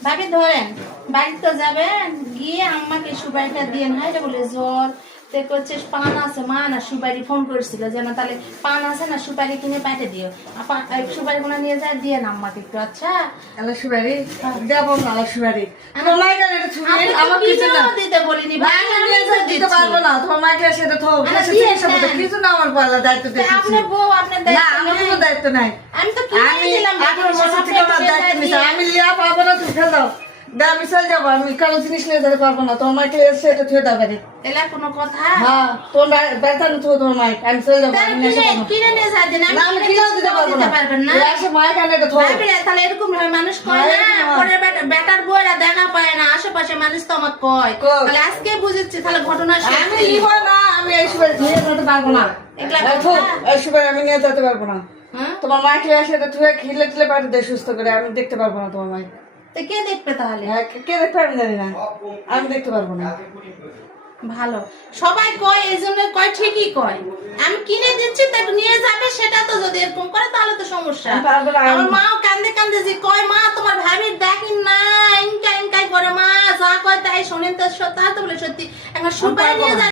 ভাবি ধরেন বাড়িতে যাবেন গিয়ে আম্মাকে সুপারিটা দিয়ে না এটা বলে জ্বর দেখো হচ্ছে পান আছে মা না সুপারি ফোন করেছিল যে না তাহলে পান আছে না সুপারি কিনে পাঠিয়ে দিও সুপারি গুলো নিয়ে যায় দিয়ে না আম্মাকে একটু আচ্ছা আলা সুবারি দেব না আলা সুবারি তোমার মাইকে এটা ছুরি আমি আমার কিছু না দিতে বলিনি ভাই আমি দিতে পারবো না তোমার মাইকে সেটা থাও কিছু না আমার পয়লা দায়িত্ব দিতে আপনি বউ আপনার না আমার কোনো দায়িত্ব নাই আমি তো কিনে দিলাম আপনার মশা থেকে আমার দায়িত্ব নিতে আমি লিয়া পাবো না তুমি ফেল দাও আমি চলে যাবো আমি কারো জিনিস নিয়ে যেতে পারবো না তোমার মাইকে এসে এটা থুয়ে দাও বাড়ি এলা কোনো কথা হ্যাঁ তোমার ব্যথা নিতে তোমার মাইক আমি চলে যাবো আমি নেশা করবো কিনে নিয়ে যাই দেন না আমি কিনে দিতে পারবো না পারবেন না এসে মাইক আনে এটা থাও ভাবি তাহলে এরকম হয় মানুষ কয় না পরে বেটার বউরা দেখা পায় না আশেপাশে মানুষ তো আমার কয় তাহলে আজকে বুঝেছি তাহলে ঘটনা আমি নিব না আমি এই সুবারি নিয়ে যেতে পারবো না এই সুবারি আমি নিয়ে যেতে পারবো না তোমার মাইকে এসে এটা থুয়ে খিলে টিলে পাঠিয়ে দেয় সুস্থ করে আমি দেখতে পারবো না তোমার মাইক তো কে দেখবে তাহলে কে দেখতে আমি জানি না আমি দেখতে পারবো না ভালো সবাই কয় এই জন্য কয় ঠিকই কয় আমি কিনে দিচ্ছি তাই নিয়ে যাবে সেটা তো যদি এরকম করে তাহলে তো সমস্যা আমার মাও কান্দে কান্দে যে কয় মা তোমার ভাবির দেখেন না ইনকাই ইনকাই করে মা যা কয় তাই শোনেন তো তা তো বলে সত্যি এখন সুপারি নিয়ে